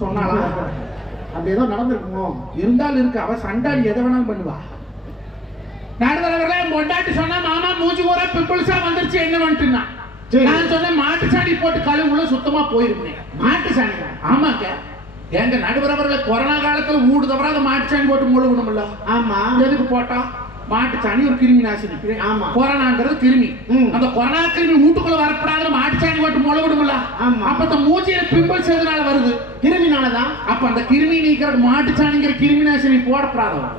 சொன்னாளா? அப்படி ஏதோ நடந்திருக்குமோ இருந்தாலும் இருக்கு. அவ சண்டாளி எதை வேணாலும் பண்ணுவா. நடுவரவர்களே பொண்டாட்டி சொன்னா மாமா மூஞ்சி ஊரா பிம்பிள்ஸா வந்துருச்சு. என்ன வந்துட்டுனா. நான் சொன்னேன் மாட்டு சாணி போட்டு கழுவுல சுத்தமா போயிருக்கேன். மாட்டு சாணியா ஆமாங்க. எங்க நடுவரவர்களை கொரோனா காலத்துல ஊடு தவிர அந்த மாட்டு சாணி போட்டு முழுகணும்ல? ஆமா. எதுக்கு போட்டா? மாட்டு சாணி ஒரு கிருமி நாசினி ஆமா. கொரோனாங்கிறது கிருமி. அந்த கொரோனா கிருமி வீட்டுக்குள்ள வரப்படாத மாட்டு சாணி போட்டு முழுகணும்ல ஆமா. அப்ப இந்த மூஞ்சியில பிம்பிள்ஸ் எதனால வருது? கிருமினாலதான். அப்ப அந்த கிருமி நீக்கிற மாட்டு சாணிங்கிற கிருமி நாசினி போடப்படாதவங்க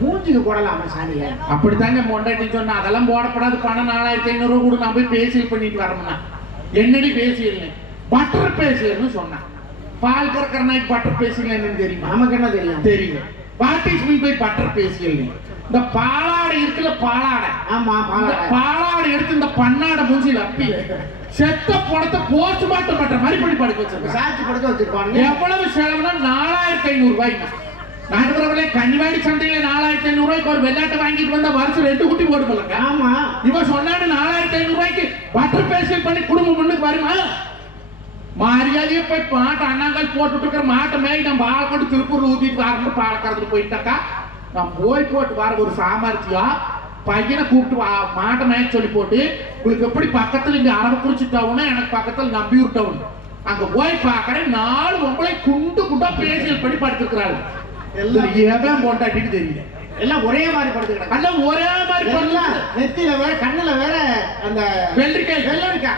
மூஞ்சிக்கு போடலாமா சாணிய? அப்படித்தாங்க மொண்டாட்டி சொன்னா. அதெல்லாம் போடப்படாது. பணம் நாலாயிரத்தி ஐநூறு கூட. நான் போய் பேசியல் பண்ணிட்டு வரமுன்னா என்னடி பேசியல் பட்டர் பேசியல்னு சொன்னான் பால் கறக்கிற நாய்க்கு பட்டர் பேசியல் என்னன்னு தெரியுமா? நமக்கு என்ன தெரியும்? தெரியும். What is mean by butter facial இந்த பாலாடை இருக்குல்ல பாலாடை. ஆமா பாலாடை. எடுத்து இந்த பன்னாடை மூஞ்சில அப்பி செத்த பணத்தை போஸ்ட்மார்ட்டம் பண்ற மாதிரி பண்ணி படுக்க வச்சிருக்கேன். சாட்சி படுக்க வச்சிருப்பாங்க எவ்வளவு செலவுனா நாலாயிரத்தி ஐநூறு ரூபாய்ங்க நடுவரவர்களே கன்னிவாடி சந்தையில நாலாயிரத்தி ஐநூறு ரூபாய்க்கு ஒரு வெள்ளாட்டை வாங்கிட்டு வந்தா வருஷம் ரெண்டு குட்டி போடுமில்லங்க ஆமா. இவன் சொன்னாரு நாலாயிரத்தி ஐநூறு ரூபாய்க்கு பட்டர் பேசியல் பண்ணி குடும்பம் முன்னுக்கு வருமா? மரியாதையே போய் மாட்டை அண்ணாங்கால் போட்டுட்டு இருக்கிற மாட்டை மேய் நம்ம பால் கொண்டு திருப்பூர்ல ஊத்திட்டு வரணும் பால் கறந்துட்டு போயிட்டாக்கா நான் போய் போட்டு வர ஒரு சாமர்த்தியம் பையனை கூப்பிட்டு வா மாட்டை மேய்க்க சொல்லி போட்டு உங்களுக்கு எப்படி பக்கத்துல இங்க அரவக்குறிச்சி டவுன் எனக்கு பக்கத்துல நம்பியூர் டவுன் அங்க போய் பார்க்கறேன் நாலு உங்களை குண்டு குண்டா பேசியல் பண்ணி படுத்துக்கிறாரு எல்லாம் எவன் போட்டாட்டின்னு தெரியல. எல்லாம் ஒரே மாதிரி படுத்து கிடக்கு எல்லாம் ஒரே மாதிரி பண்ணலாம் நெத்தியில வேற கண்ணுல வேற அந்த வெள்ளரிக்காய் வெள்ளரிக்காய்.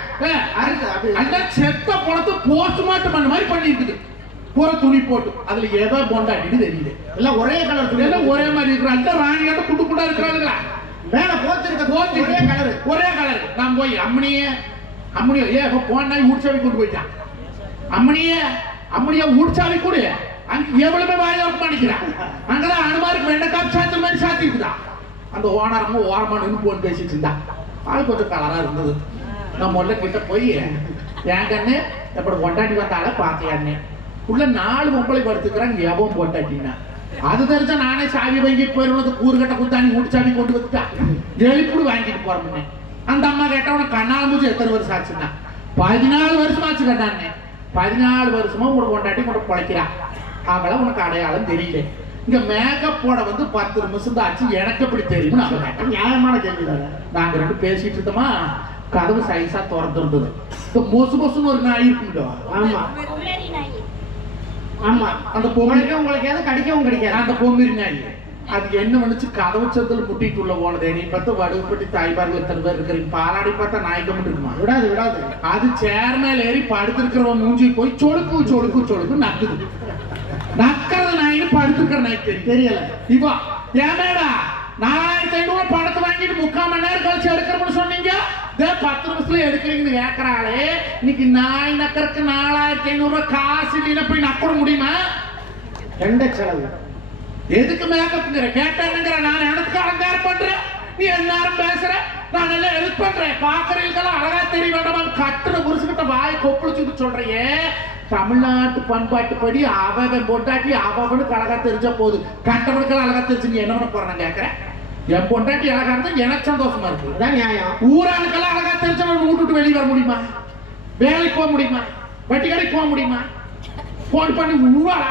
அந்த செத்த பணத்தை போஸ்ட்மார்ட்டம் பண்ண மாதிரி பண்ணிருக்குது பூரா துணி போட்டு. அதுல எதை பொண்டாட்டின்னு தெரியல. எல்லாம் ஒரே கலர் துணி. எல்லாம் ஒரே மாதிரி இருக்கிறாங்க அந்த ராணியாட்ட குண்டு குண்டா இருக்கிறாங்களா மேல போச்சிருக்க போச்சு ஒரே கலர் ஒரே கலர் நான் போய் அம்மனியே அம்மனியே ஏ இப்ப போனா ஊட்சாவி கொண்டு போயிட்டான். அம்மனியே அம்மனியா ஊட்சாவி கொடு. அங்க எவ்வளவு வாய வைக்க மாட்டேங்கிறான் அங்கதான் அனுமாருக்கு வெண்டைக்காய் சாத்தல் மாதிரி சாத்தி இருக்குதா அந்த ஓனரமும் ஓரமா நின்று போன் பேசிட்டு இருந்தா. பால் கொஞ்சம் கலரா இருந்தது. நான் முதல்ல கிட்ட போய் என் கண்ணு எப்படி கொண்டாட்டி வந்தால பார்த்தேன் உள்ள நாலு பொம்பளை படுத்துக்கிறாங்க எவன் போட்டாட்டின்னா அது தெரிஞ்சா நானே சாவி வாங்கிட்டு போயிருவது கூறுகட்ட குத்தாணி மூட்டு கொண்டு வந்துட்டா? எழுப்புடு வாங்கிட்டு போறோம்னு அந்த அம்மா கேட்டவன கண்ணால் மூச்சு எத்தனை வருஷம் ஆச்சுன்னா? பதினாலு வருஷம் ஆச்சு கேட்டானே பதினாலு வருஷமா உனக்கு கொண்டாட்டி கூட பிழைக்கிறா. அவளை உனக்கு அடையாளம் தெரியல. இங்க மேக்கப் போட வந்து பத்து நிமிஷம் தான் ஆச்சு. எனக்கு எப்படி தெரியும்னு அவன் நியாயமான கேள்வி தானே. நாங்க ரெண்டு பேசிட்டு இருந்தோமா கதவு சைஸா திறந்து இருந்தது இந்த மொசு மொசுன்னு ஒரு நாய் இருக்குங்களோ ஆமா. நாய் ஆமா. அந்த பொம்பளை உங்களுக்கு உங்களுக்கு எது கடிக்கவும் கிடைக்காது. அந்த பொம்மிரி நாய். அது என்ன வந்துச்சு? கதவு சத்துல முட்டிட்டு உள்ள போனது. நீ பார்த்து வடுவுப்பட்டி தாய்மார்கள் எத்தனை பேர் இருக்கிறீங்க. பாலாடி பார்த்தா நாய்க்கு மட்டும் இருக்குமா? விடாது விடாது. அது சேர் மேல ஏறி படுத்திருக்கிறவன் மூஞ்சி போய் சொடுக்கு சொடுக்கு சொடுக்கு நக்குது. நக்கிறது தெரியல. இவா ஏமேடா நாலாயிரத்தி ஐநூறு பணத்தை வாங்கிட்டு முக்கால் மணி நேரம் கழிச்சு எடுக்கிறோம்னு சொன்னீங்க? பத்து நிமிஷத்துல எடுக்கிறீங்கன்னு கேட்கறாளே இன்னைக்கு நாய் நக்கறதுக்கு நாலாயிரத்தி ஐநூறு ரூபாய் காசு இல்லைன்னா போய் நக்கிட முடியுமா? எந்த செலவு? எதுக்கு மேக்கப்ங்கிற கேட்டானுங்கிற நான் எனக்கு அலங்காரம் பண்றேன். நீ எல்லாரும் பேசுற. நான் எல்லாம் ஹெல்ப் பண்றேன். பாக்குறீங்களுக்கெல்லாம் அழகா தெரிய வேண்டாமா கட்டுற புருஷன்கிட்ட வாய் கொப்பளிச்சுட்டு சொல்றியே. தமிழ்நாட்டு பண்பாட்டுப்படி அவன் பொண்டாட்டி அவனுக்கு அழகா தெரிஞ்ச போகுது கண்டவனுக்கெல்லாம் அழகா தெரிஞ்சு என்ன பண்ண போற நான் கேட்கறேன்? என் பொண்டாட்டி அழகா இருந்தா எனக்கு சந்தோஷமா இருக்கு. அதான் நியாயம். ஊரானுக்கெல்லாம் அழகா தெரிஞ்சவன் விட்டுட்டு வெளியே வர முடியுமா? வேலைக்கு போக முடியுமா? வட்டி கடைக்கு போக முடியுமா? போன் பண்ணி உருவாடா.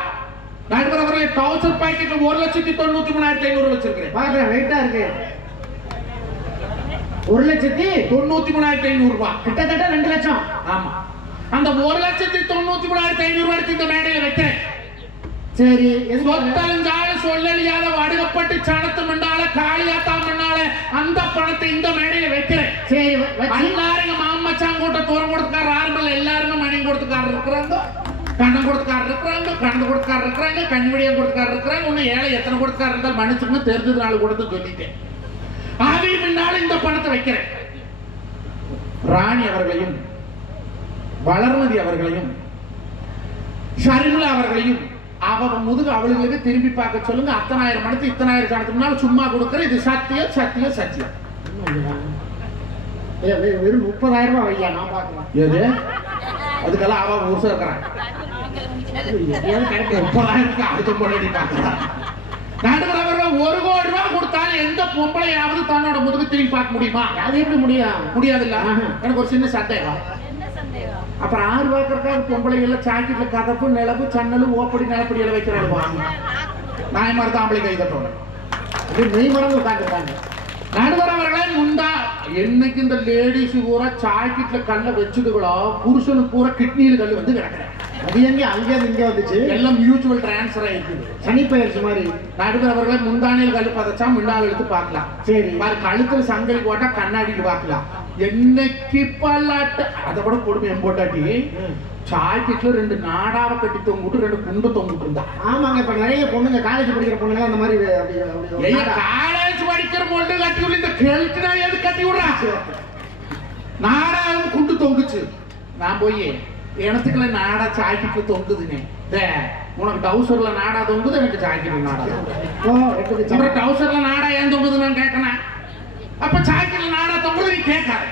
நடுவரவர்களை டவுசர் பாக்கெட்ல ஒரு லட்சத்தி தொண்ணூத்தி மூணாயிரத்தி ஐநூறு வச்சிருக்கிறேன். பாக்குறேன் வெயிட்டா இருக்கு. ஒரு லட்சத்தி தொண்ணூத்தி மூணாயிரத்தி ஐநூறு ரூபாய். கிட்டத்தட்ட ரெண்டு லட்சம். ஆமா. அந்த ஒரு லட்சத்தி தொண்ணூத்தி மூணாயிரத்தி ஐநூறு எடுத்து இந்த மேடையில வைக்கிறேன். சரி சொத்தலஞ்சால சொல்லலியாத வடுகப்பட்டு சனத்து மண்டால காளியாத்தா மண்ணால அந்த பணத்தை இந்த மேடையில வைக்கிறேன். சரி எங்க மாமச்சான் கூட்ட தூரம் கொடுத்துக்கார ஆரம்பில் எல்லாருமே மணி கொடுத்துக்காரர் இருக்கிறாங்க. கண்ணம் கொடுத்துக்காரர் இருக்கிறாங்க. கண்ணு கொடுத்துக்காரர் இருக்கிறாங்க. கண்ணிவடியம் கொடுத்துக்காரர் இருக்கிறாங்க. இன்னும் ஏழை எத்தனை கொடுத்துக்காரர் இருந்தாலும் மன்னிச்சுன்னு தெரிஞ்சது நாள் கொடுத்து சொல்லிட்டேன். ஆவி முன்னால இந்த பணத்தை வைக்கிறேன். ராணி அவர்களையும் வளர்மதி அவர்களையும் ஷர்மிளா அவர்களையும் அவ முதுகு அவளுங்களுக்கு திரும்பி பார்க்க சொல்லுங்க. அத்தனாயிரம் மடத்து இத்தனாயிரம் சனத்துக்கு முன்னால சும்மா கொடுக்குற இது சத்தியம் சத்தியம் சத்தியம் வெறும் முப்பதாயிரம் ரூபாய் வையா நான் பாக்குறேன் எது? அதுக்கெல்லாம் அவ ஊசம் இருக்கிறான் முப்பதாயிரத்துக்கு அடுத்த பொண்டாட்டி பார்க்கலாம். நடுவர் ஒரு கோடி ரூபாய் கொடுத்தாலும் எந்த பொம்பளையாவது தன்னோட முதுகு திரும்பி பார்க்க முடியுமா? அது எப்படி முடியும்? முடியாதுல்ல? ஆஹா. எனக்கு ஒரு சின்ன சந்தேகம். அப்புறம் ஆறு பார்க்கறக்காக பொம்பளைகள் சாக்கெட்ல கதப்பு நிலவு சன்னல் ஓப்படி நிலப்படி எல்லாம் வைக்கிறாங்க மாதிரி தான் ஆம்பளை கை தட்டணும் இது மெய் மறந்து உட்காந்துருக்காங்க நடுவர் அவர்களே முந்தா என்னைக்கு இந்த லேடிஸ் பூரா சாக்கெட்ல கல்ல வச்சுடுகளோ புருஷனுக்கு பூரா கிட்னியில் கல் வந்து கிடக்குறேன் அது எங்க? அங்கே இங்கே வந்துச்சு? எல்லாம் மியூச்சுவல் டிரான்ஸ்ஃபர் ஆயிருக்கு. சனிப்பெயர்ச்சி மாதிரி. நடுவர் அவர்களே முந்தானியில் கல் பதச்சா முன்னாள் எடுத்து பார்க்கலாம். சரி. பாரு கழுத்துல சங்கிலி போட்டா கண்ணாடியில் பார்க்கலாம். என்னைக்கு பல்லாட்டு அதை கூட கொடுமை எம்போட்டாட்டி ம். சாக்கெட்ல ரெண்டு நாடாவை கட்டி தொங்கிட்டு ரெண்டு குண்டு தொங்கிட்டு இருந்தா. ஆமாங்க இப்ப நிறைய பொண்ணுங்க காலேஜ் படிக்கிற பொண்ணுங்க அந்த மாதிரி காலேஜ் படிக்கிற பொண்ணு கட்டி விட இந்த கெழுத்துனா எது கட்டி விடுறா நாடாவும் குண்டு தொங்குச்சு. நான் போய் எனத்துக்குள்ள நாடா சாக்கிட்டு தொங்குதுனே. டே, உனக்கு டவுசர்ல நாடா தொங்குது எனக்கு சாக்கிட்டு நாடா. டவுசர்ல நாடா ஏன் தொங்குது நான் கேட்கணும் அப்ப சாக்கில நாடா தொங்குது நீ கேட்காத.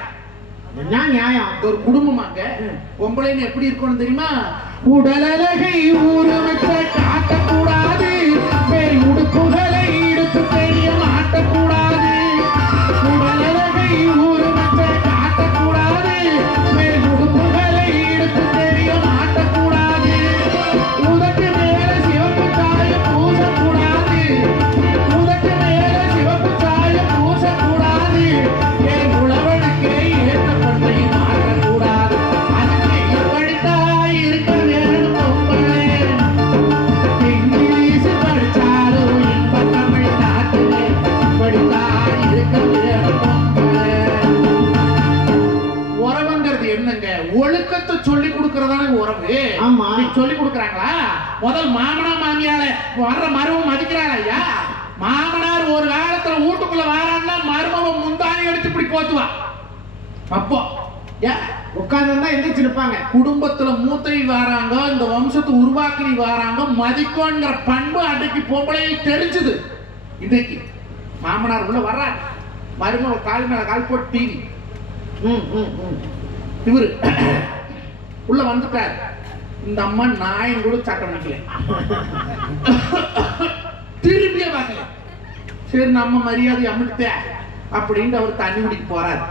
என்ன நியாயம்? ஒரு குடும்பமாங்க. பொம்பளைன்னு எப்படி இருக்கணும் தெரியுமா? உடலழகை ஊரமைச்ச சொல்லி கொடுக்கறதான உறவு? ஆமா. சொல்லி கொடுக்கறாங்களா? முதல் மாமனா மாமியால வர்ற மருமம் மதிக்கிறாள் ஐயா. மாமனார் ஒரு காலத்துல வீட்டுக்குள்ள வாரான்னா மருமவ முந்தானி எடுத்து இப்படி போத்துவா. அப்போ ஏன் உட்கார்ந்து எந்திரிச்சு நிற்பாங்க. குடும்பத்துல மூத்தை வாராங்க இந்த வம்சத்தை உருவாக்கி வாராங்க மதிக்கோங்கிற பண்பு அன்னைக்கு பொம்பளையை தெரிஞ்சுது. இன்னைக்கு மாமனார் உள்ள வர்றாரு. மருமக கால் மேல கால் போட்டு டிவி ம் ம் ம். இவரு உள்ள வந்துட்டார். இந்த அம்மா நாயின் கூட சட்டம் நிக்கல. திரும்பியே பார்க்கல சரி நம்ம மரியாதை அமிழ்த்த அப்படின்ட்டு அவர் தண்ணி குடிக்க போறாரு.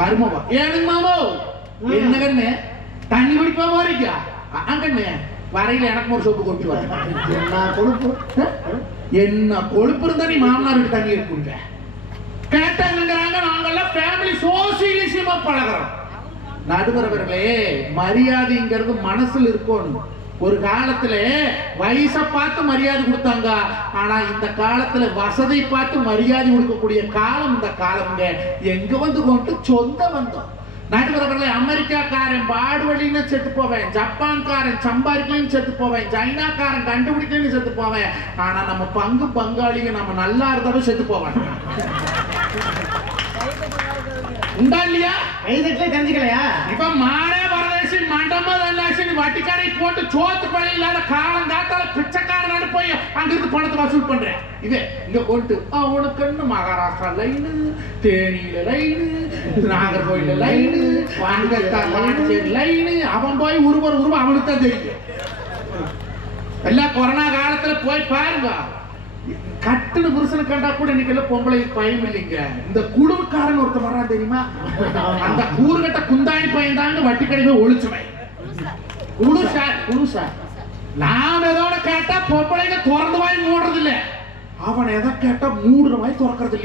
வருமாவா ஏனுங்க மாமோ என்ன கண்ணு? தண்ணி குடிக்க போறீங்க அங்கண்ணு வரையில எனக்கு ஒரு சொப்பு கொண்டு வர என்ன கொழுப்பு? என்ன கொழுப்பு இருந்தா நீ மாமனாருக்கு தண்ணி எடுக்குங்க கேட்டாங்கிறாங்க நாங்கெல்லாம் ஃபேமிலி சோசியலிசமா பழகுறோம். நடுவரவர்களே மரியாதைங்கிறது மனசுல இருக்கணும். ஒரு காலத்துல வயசை பார்த்து மரியாதை கொடுத்தாங்க. ஆனா இந்த காலத்துல வசதி பார்த்து மரியாதை கொடுக்கக்கூடிய காலம் இந்த காலம்ங்க. எங்க வந்து கொண்டு? சொந்த வந்தோம் நடுவரவர்களே அமெரிக்காக்காரன் பாடுவழின்னு செத்து போவேன். ஜப்பான்காரன் சம்பாதிக்கலன்னு செத்து போவேன். சைனாக்காரன் கண்டுபிடிக்கலன்னு செத்து போவேன். ஆனா நம்ம பங்கு பங்காளிங்க நம்ம நல்லா இருந்தாலும் செத்து போவேன் உண்டா இல்லையா? கைதட்டிலே தெரிஞ்சுக்கலையா? இப்ப மாடே வரதேசி மண்டப தன்னாசி வட்டிக்காரை போட்டு சோத்து பழி இல்லாத காலம் காத்தால பிச்சைக்காரனாடு போய் அங்கிருந்து பணத்தை வசூல் பண்றேன். இது இங்க கொண்டு அவனுக்குன்னு மகாராஷ்டிரா லைனு தேனியில லைனு நாகர்கோயில லைனு லைனு அவன் போய் உருவர் உருவம் அவனுக்கு தான் தெரியும். எல்லாம் கொரோனா காலத்துல போய் பாருங்க. கட்டுன புருஷனை கண்டா கூட இன்னைக்கு எல்லாம் பொம்பளை பயம் இல்லைங்க. இந்த குழுவுக்காரன் ஒருத்தன் வரான் தெரியுமா? அந்த கூறுகட்ட குந்தாணி பையன் தாங்க வட்டி கடையில ஒழிச்சுவேன் குழு சார் குழு சார் நாம் எதோட கேட்டா பொம்பளைங்க திறந்து வாய் மூடுறது இல்ல அவன் எதை கேட்டா மூடுற வாய் திறக்கிறது இல்லை